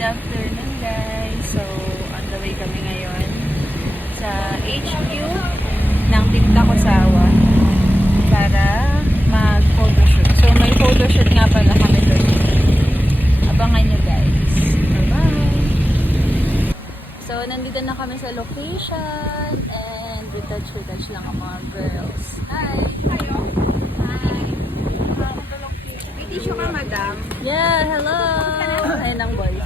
Good afternoon guys. So, on the way kami ngayon sa HQ ng Tinta Kosawa para mag-photoshoot. So, may photoshoot nga pala kami doon. Abangan nyo guys. Bye-bye! So, nandito na kami sa location and retouch lang ang mga girls. Hi! Hi! May tissue ka, madam? Yeah, hello! Ayun ang boys.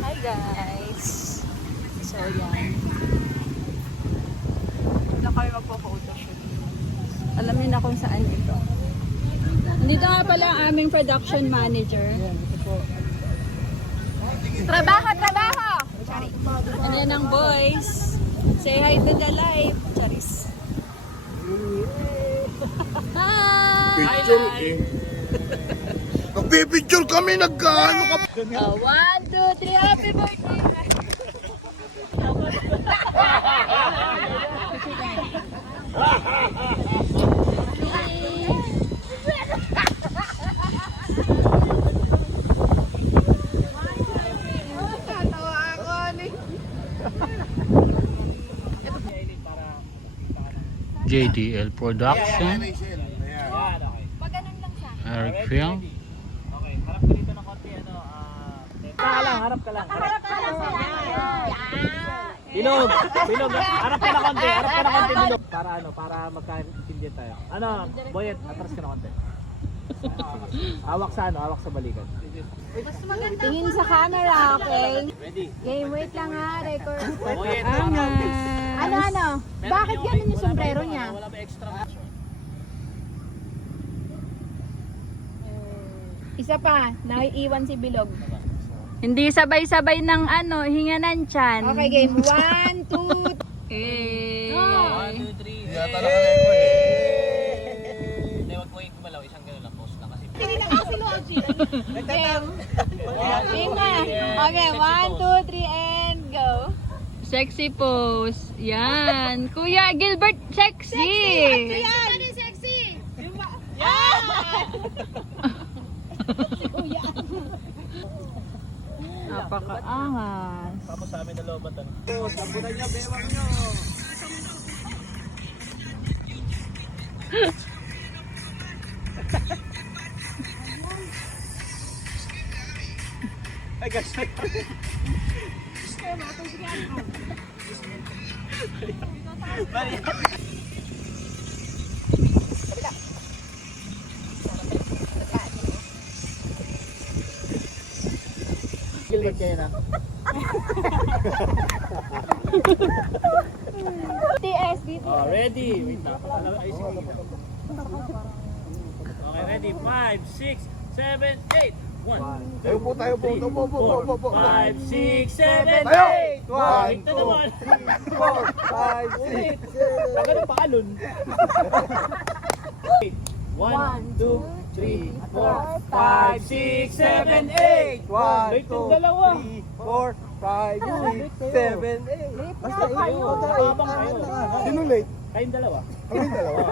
Hi guys! So, yan. Dito kami magpo-photoshoot. Alam niyo na kung saan ito. Nandito nga pala ang aming production manager. Trabaho! Trabaho! And then ang boys. Say hi to the live. Charis. Hi! Picture eh. Nagpipicture kami, nagkaano ka. 1, 2, 3, happy birthday! JDL Production, Eric Film. Okay, harap ka dito ng konti, harap ka lang. Bilog, harap ka ng konti, bilog. Para magkaintindihan tayo. Boyet, atras ka ng konti. Hawak sa balikan. Tingin sa camera, okay? Ready? Okay, wait lang ha, record. Boyet, Ano? Bakit ganun yung sombrero niya? Wala ba extra? Isa pa, naiiwan si Bilog. Hindi sabay-sabay ng hinga ng tiyan. Okay, game. 1, 2, Eh. 1, 2, 3. Yata naka-record eh. Hindi, wag mo yung gumalaw. Isang gano'n lang. Post lang kasi. Tinignan ko si Logi. Game. Game na. Okay, 1, 2, 3, and go. Sexy pose. Yan. Kuya Gilbert, sexy. Yan! Sexy! Napakaangas. Tapos sa amin na lobat. Sambunan nyo, bewang nyo. Ay, guys. Gilbert kayo na. TS, dito. Oh, ready. Wait na. Ayusin ko. Okay, ready. 5, 6, 7, 8. 1, Tayo po. 5, 6, 7, Tayo! 8. 1, Ito naman. 4, 5, 6, 7. Baka ng paalon. 1, 2, 3, 4, 5, 6, 7, 8. 1, Wait, yung dalawa. 2, 3, 4, 5, 6, 7, 8. Basta Habang kayo. Sino late? Kayong dalawa. Kami dalawa.